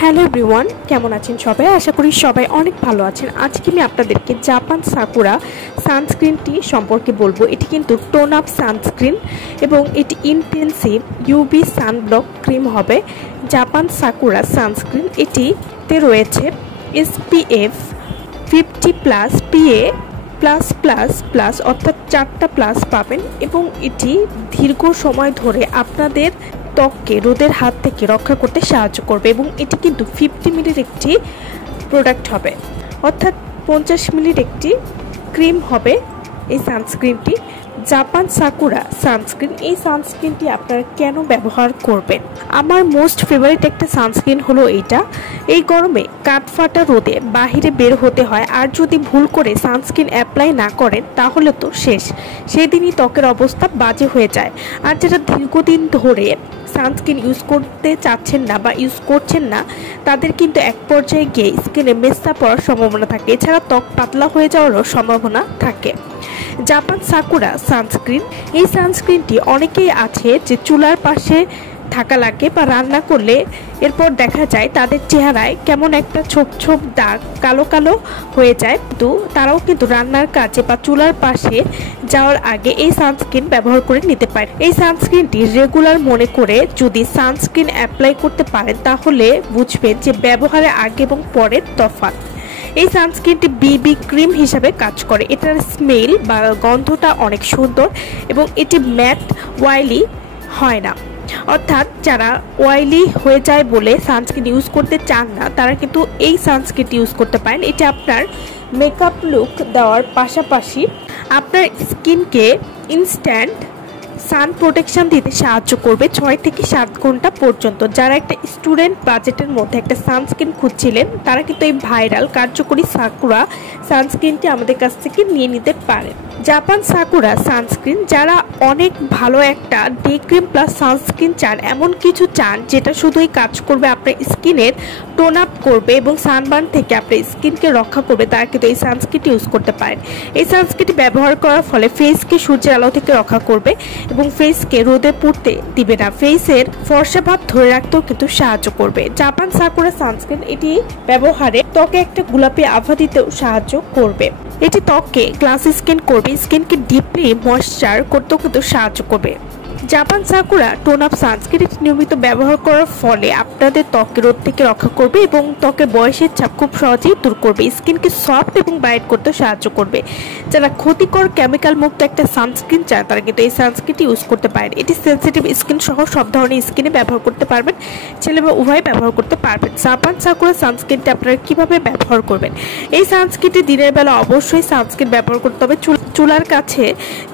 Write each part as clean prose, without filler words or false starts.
Hello everyone, কেমন আছেন সবাই? আশা করি সবাই অনেক ভালো আছেন। আজকে আমি আপনাদেরকে জাপান সাকুরা সানস্ক্রিনটি সম্পর্কে বলবো। এটি কিন্তু টোন আপ সানস্ক্রিন এবং এটি ইনটেনসিভ ইউভি সানব্লক ক্রিম হবে। জাপান সাকুরা সানস্ক্রিন এটিতে রয়েছে SPF 50+ PA+++ অর্থাৎ 4টা প্লাস পাবেন এবং এটি দীর্ঘ সময় ধরে আপনাদের ত্বককে রোদের হাত থেকে রক্ষা করতে সাহায্য করবে এবং এটি কিন্তু 50 মিলির একটি প্রোডাক্ট হবে, অর্থাৎ 50 মিলির একটি ক্রিম হবে এই সানস্ক্রিনটি। জাপান সাকুরা সানস্ক্রিন, এই সানস্ক্রিনটি আপনারা কেন ব্যবহার করবেন? আমার মোস্ট ফেভারিট একটা সানস্ক্রিন হলো এইটা। এই গরমে কাঠফাটা রোদে বাহিরে বের হতে হয়, আর যদি ভুল করে সানস্ক্রিন অ্যাপ্লাই না করেন তাহলে তো শেষ, সেদিনই ত্বকের অবস্থা বাজে হয়ে যায়। আর যারা দীর্ঘদিন ধরে সানস্ক্রিন ইউজ করতে চাচ্ছেন না বা ইউজ করছেন না, তাদের কিন্তু এক পর্যায়ে গিয়ে স্কিনে মেস্তা পড়ার সম্ভাবনা থাকে, এছাড়া ত্বক পাতলা হয়ে যাওয়ারও সম্ভাবনা থাকে। জাপান সাকুরা সানস্ক্রিন, এই সানস্ক্রিনটি অনেকেই আছে যে চুলার পাশে থাকা লাগে বা রান্না করলে এরপর দেখা যায় তাদের চেহারায় কেমন একটা ছোপ ছোপ দাগ কালো কালো হয়ে যায়, তো তারাও কিন্তু রান্নার কাজে বা চুলার পাশে যাওয়ার আগে এই সানস্ক্রিন ব্যবহার করে নিতে পারে। এই সানস্ক্রিনটি রেগুলার মনে করে যদি সানস্ক্রিন অ্যাপ্লাই করতে পারেন তাহলে বুঝবেন যে ব্যবহারের আগে এবং পরের তফাৎ। এই সানস্ক্রিনটি বিবি ক্রিম হিসাবে কাজ করে। এটার স্মেল বা গন্ধটা অনেক সুন্দর এবং এটি ম্যাট ওয়াইলি হয় না, অর্থাৎ যারা অয়েলি হয়ে যায় বলে সানস্ক্রিন ইউজ করতে চান না তারা কিন্তু এই সানস্ক্রিনটি ইউজ করতে পারেন। এটি আপনার মেকআপ লুক দেওয়ার পাশাপাশি আপনার স্কিনকে ইনস্ট্যান্ট সান প্রোটেকশন দিতে সাহায্য করবে 6 থেকে 7 ঘন্টা পর্যন্ত। যারা একটা স্টুডেন্ট বাজেটের মধ্যে একটা সানস্ক্রিন খুঁজছিলেন তারা কিন্তু এই ভাইরাল কার্যকরী সাকুরা সানস্ক্রিনটি আমাদের কাছ থেকে নিয়ে নিতে পারেন। জাপান সাকুরা সানস্ক্রিন, যারা অনেক ভালো একটা ডে ক্রিম প্লাস সানস্ক্রিন চান, এমন কিছু চান যেটা শুধুই কাজ করবে আপনার স্কিনের টোন আপ করবে এবং সানবার্ন থেকে আপনার স্কিনকে রক্ষা করবে, তারা কিন্তু এই সানস্ক্রিনটি ইউজ করতে পারেন। এই সানস্ক্রিনটি ব্যবহার করার ফলে ফেসকে সূর্যের আলো থেকে রক্ষা করবে এবং ফেসকে রোদে পুড়তে দিবে না, ফেসের ফর্সা ভাব ধরে রাখতেও কিন্তু সাহায্য করবে। জাপান সাকুরা সানস্ক্রিন এটি ব্যবহারে ত্বকে একটা গোলাপি আভা দিতেও সাহায্য করবে। এটি ত্বককে গ্লাসি স্কিন করবে, স্কিনকে ডিপলি ময়েশ্চার করতেও কিন্তু সাহায্য করবে। Japan sakura tone up sunscreen নিয়মিত ব্যবহার করার ফলে আপনাদের ত্বকের রোদ থেকে রক্ষা করবে এবং ত্বকের বয়সের ছাপ খুব সহজেই দূর করবে, স্কিনকে সফট এবং ব্রাইট করতে সাহায্য করবে। যারা ক্ষতিকর কেমিক্যাল মুক্ত একটা সানস্ক্রিন চান তারা কিন্তু এই সানস্ক্রিনটি ইউজ করতে পারেন। এটি সেন্সিটিভ স্কিন সহ সব ধরনের স্কিনে ব্যবহার করতে পারবেন, ছেলে বা উভয় ব্যবহার করতে পারবেন। জাপান সাকুরা সানস্ক্রিনটি আপনারা কিভাবে ব্যবহার করবেন? এই সানস্ক্রিনটি দিনের বেলা অবশ্যই সানস্ক্রিন ব্যবহার করতে হবে। চুলার কাছে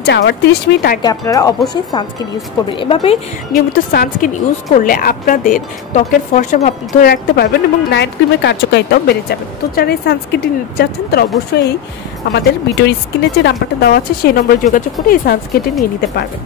যাওয়ার 30 মিনিট আগে আপনারা অবশ্যই সানস্ক্রিন ইউজ করবেন। এভাবে নিয়মিত সানস্ক্রিন ইউজ করলে আপনাদের ত্বকের ফর্সা ভাব ধরে রাখতে পারবেন এবং নাইট ক্রিমের কার্যকারিতাও বেড়ে যাবে। তো যারা এই সানস্ক্রিনটি নিতে চাচ্ছেন তারা অবশ্যই আমাদের ভিডিওর স্ক্রিনে যে নাম্বারটা দেওয়া আছে সেই নম্বরে যোগাযোগ করে এই সানস্ক্রিনটি নিয়ে নিতে পারবেন।